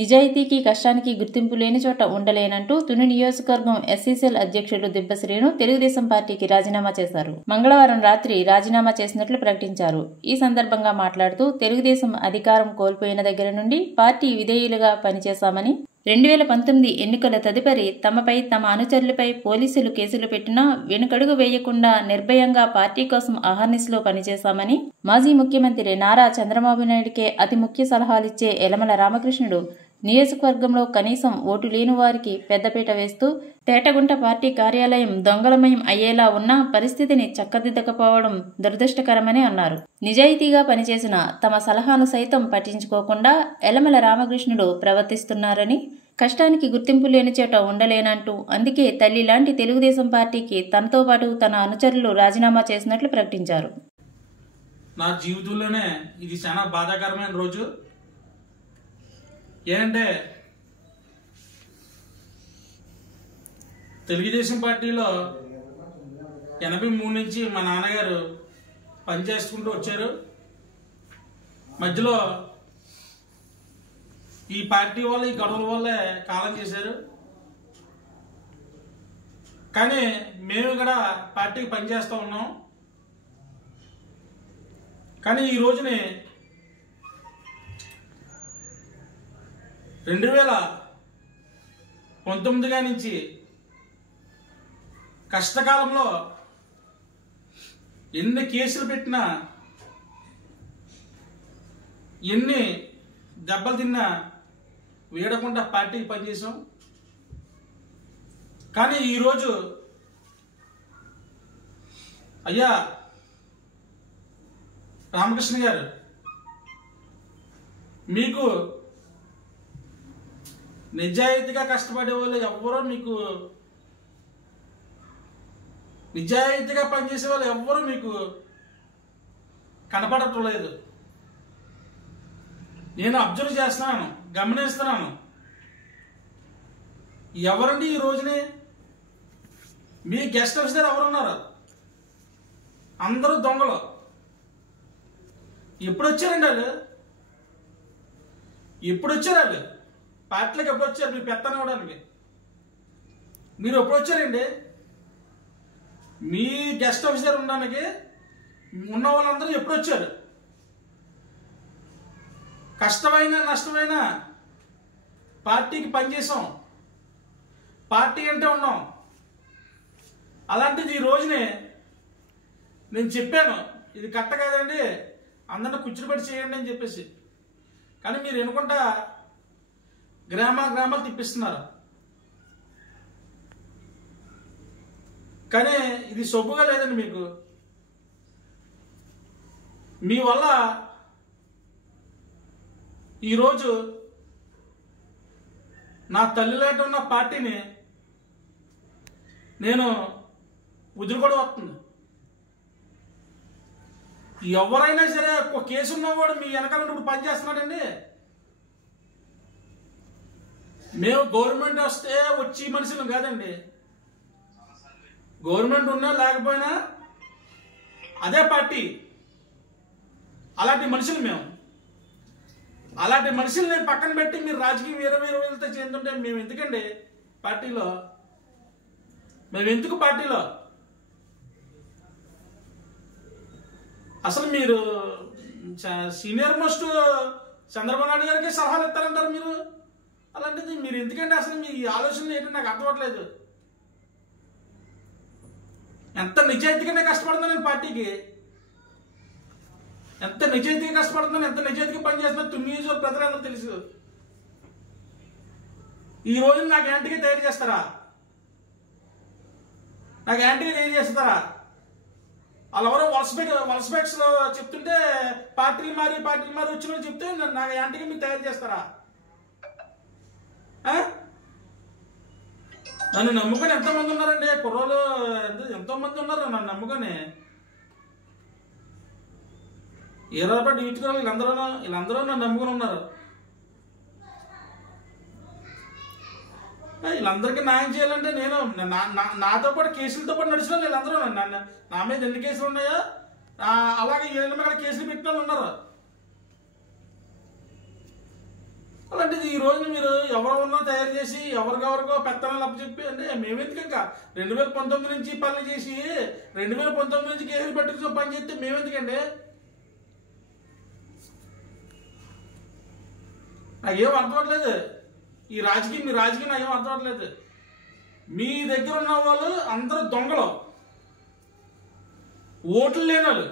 నిజాయితీకి, కష్టానికి గుర్తింపు లేని చోట ఉండలేనంటూ తుని నియోజకవర్గం ఎస్సీసీఎల్ అధ్యక్షుడు దిబ్బ శ్రీను తెలుగుదేశం పార్టీకి రాజీనామా చేశారు. మంగళవారం రాత్రి రాజీనామా చేసినట్లు ప్రకటించారు. ఈ సందర్భంగా మాట్లాడుతూ తెలుగుదేశం అధికారం కోల్పోయిన దగ్గర నుండి పార్టీ విధేయులుగా పనిచేశామని, 2019 ఎన్నికల తదుపరి తమపై, తమ అనుచరులపై పోలీసులు కేసులు పెట్టినా వెనుకడుగు వేయకుండా నిర్భయంగా పార్టీ కోసం అహర్నిశలో పనిచేశామని, మాజీ ముఖ్యమంత్రి నారా చంద్రబాబు నాయుడికే అతి ముఖ్య సలహాలిచ్చే యలమల రామకృష్ణుడు నియోజకవర్గంలో కనీసం ఓటు లేని వారికి పెద్దపీట వేస్తూ తేటగుంట పార్టీ కార్యాలయం దొంగలమయం అయ్యేలా ఉన్న పరిస్థితిని చక్కదిద్దకపోవడం దురదృష్టకరమని అన్నారు. నిజాయితీగా పనిచేసిన తమ సలహాను సైతం పట్టించుకోకుండా యలమల రామకృష్ణుడు ప్రవర్తిస్తున్నారని, కష్టానికి గుర్తింపు లేని చోట ఉండలేనంటూ అందుకే తల్లి లాంటి తెలుగుదేశం పార్టీకి తనతో పాటు తన అనుచరులు రాజీనామా చేసినట్లు ప్రకటించారు. నా జీవితంలోనే ఇది చాలా బాధాకరమైన రోజు. ఏంటంటే తెలుగుదేశం పార్టీలో 83 నుంచి మా నాన్నగారు పనిచేసుకుంటూ వచ్చారు. మధ్యలో ఈ పార్టీ వల్ల, ఈ గొడవల వల్లే కాలం చేశారు. కానీ మేము ఇక్కడ పార్టీకి పనిచేస్తూ ఉన్నాం. కానీ ఈ రోజుని 2019 నుంచి కష్టకాలంలో ఎన్ని కేసులు పెట్టినా, ఎన్ని దెబ్బలు తిన్నా వీడకుండా పార్టీకి పనిచేసాం. కానీ ఈరోజు అయ్యా రామకృష్ణ గారు, మీకు నిజాయితీగా కష్టపడే వాళ్ళు ఎవ్వరూ, మీకు నిజాయితీగా పనిచేసే వాళ్ళు ఎవ్వరూ మీకు కనపడటం లేదు. నేను అబ్జర్వ్ చేస్తున్నాను, గమనిస్తున్నాను. ఎవరండి ఈ రోజుని మీ గెస్ట్ హౌస్ దగ్గర ఎవరున్నారు? అందరూ దొంగలు. ఎప్పుడు వచ్చారండి వాళ్ళు? ఎప్పుడు వచ్చారు వాళ్ళు పార్టీలకు? ఎప్పుడు వచ్చారు మీ పెత్తనం ఇవ్వడానికి? మీరు ఎప్పుడు వచ్చారండి? మీ గెస్ట్ ఆఫీసర్ ఉండడానికి ఉన్న వాళ్ళందరూ ఎప్పుడు వచ్చారు? కష్టమైన నష్టమైన పార్టీకి పనిచేసాం, పార్టీ అంటే ఉన్నాం. అలాంటిది ఈ రోజునే నేను చెప్పాను, ఇది కరెక్ట్ కాదండి, అందరిని కూర్చుని చేయండి అని చెప్పేసి. కానీ మీరు ఎనుకుంటా గ్రామాలు తిప్పిస్తున్నారు. కానీ ఇది సొబ్బుగా లేదండి మీకు. మీ వల్ల ఈరోజు నా తల్లిలాంటి ఉన్న పార్టీని నేను వదులుకోవడం వస్తుంది. ఎవరైనా సరే ఒక కేసు ఉన్నవాడు మీ వెనకాల ఇప్పుడు పనిచేస్తున్నాడండి. మేము గవర్నమెంట్ వస్తే వచ్చి మనుషులు కాదండి. గవర్నమెంట్ ఉన్నా లేకపోయినా అదే పార్టీ. అలాంటి మనుషులు మేము. అలాంటి మనుషుల్ని పక్కన పెట్టి మీరు రాజకీయం వేరే వెళ్తే చేస్తుంటే మేము ఎందుకండి పార్టీలో? మేము ఎందుకు పార్టీలో? అసలు మీరు సీనియర్ మోస్ట్ చంద్రబాబు నాయుడు గారికి సలహాలు ఇస్తారంటారు మీరు. అలాంటిది మీరు ఎందుకంటే అసలు మీ ఆలోచనలు ఏంటో నాకు అర్థం అవ్వట్లేదు. ఎంత నిజాయితీగానే కష్టపడుతున్నాను నేను పార్టీకి, ఎంత నిజాయితీగా కష్టపడుతున్నాను, ఎంత నిజాయితీగా పనిచేస్తున్నా తుమ్మిజోరు ప్రజలందరూ తెలుసు. ఈ రోజు నాకు యాంటీగా తయారు చేస్తారా? నాకు యాంటీగా తయారు చేస్తారా? వాళ్ళు ఎవరో వలస బ్యాగ్స్ లో చెప్తుంటే పార్టీలు మారి వచ్చిన వాళ్ళు చెప్తే నాకు యాంటీగా మీరు తయారు చేస్తారా? నన్ను నమ్ముకొని ఎంతమంది ఉన్నారండి కుర్రోలు, ఎంతో మంది ఉన్నారు నన్ను నమ్ముకొని. ఈరోజు వీటిలో వీళ్ళందరూ నన్ను నమ్ముకొని ఉన్నారు. వీళ్ళందరికీ న్యాయం చేయాలంటే నేను నాతో పాటు కేసులతో పాటు నడిచిన వీళ్ళందరూ నా మీద ఎన్ని కేసులు ఉన్నాయో అలాగే 7 కేసులు పెట్టిన వాళ్ళు ఉన్నారు. అలాంటిది ఈ రోజున మీరు ఎవరెవరినో తయారు చేసి ఎవరికెవరికో పెత్తనాలు అప్పచెప్పి అంటే మేమెందుకంక 2019 నుంచి పనులు చేసి 2019 నుంచి కేసులు పట్టుకుని పని చేస్తే మేమెందుకండి? నాకేం అర్థం అవ్వట్లేదు మీ రాజకీయం నాకేం అర్థం అవ్వట్లేదు. మీ దగ్గర ఉన్న వాళ్ళు అందరూ దొంగలు, ఓట్లు లేనోళ్ళు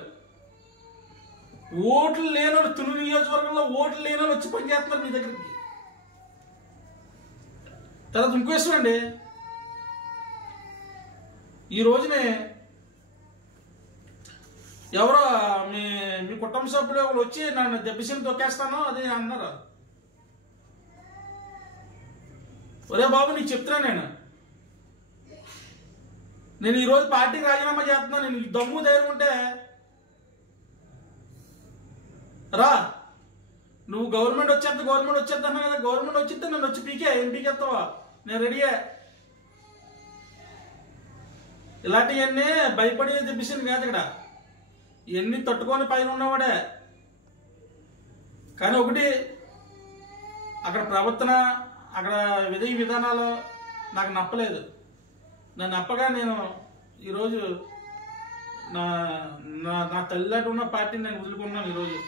తుని నియోజకవర్గంలో ఓట్లు లేనోళ్ళు వచ్చి పనిచేస్తున్నారు మీ దగ్గరికి. తర్వాత ఇంకో విషయం అండి, ఈ రోజునే ఎవరో మీ కుటుంబ సభ్యులు ఒకరు వచ్చి నన్ను దెబ్బసీని తొక్కేస్తాను అది అన్నారు. ఒరే బాబు నీకు చెప్తున్నా, నేను ఈరోజు పార్టీకి రాజీనామా చేస్తున్నాను. నేను దమ్ము ధైర్యం ఉంటే రా, నువ్వు గవర్నమెంట్ వచ్చేద్దా అన్నా కదా, గవర్నమెంట్ వచ్చిద్దా నన్ను వచ్చి ఏం పీకేస్తావా, నేను రెడీయే. ఇలాంటివన్నీ భయపడి దెబ్బసీని కాదు ఇక్కడ, ఇవన్నీ తట్టుకొని పైన ఉన్నవాడే. కానీ ఒకటి, అక్కడ ప్రవర్తన, అక్కడ విధానాలు నాకు నప్పలేదు. నన్ను నప్పగా నేను ఈరోజు నా తల్లిలాంటి ఉన్న పార్టీని నేను వదులుకున్నాను ఈరోజు.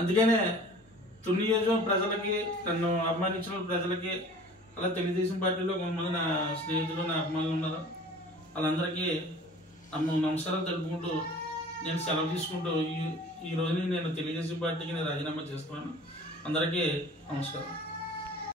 అందుకనే తుని నియోజకవర్గం ప్రజలకి, నన్ను అభిమానించిన ప్రజలకి, అలా తెలుగుదేశం పార్టీలో కొంతమంది నా స్నేహితులు, నా అభిమానులు ఉన్నారు, వాళ్ళందరికీ నమస్కారం తెలుపుకుంటూ నేను సెలవు తీసుకుంటూ ఈ రోజు నేను తెలుగుదేశం పార్టీకి నేను రాజీనామా చేస్తున్నాను. అందరికీ నమస్కారం.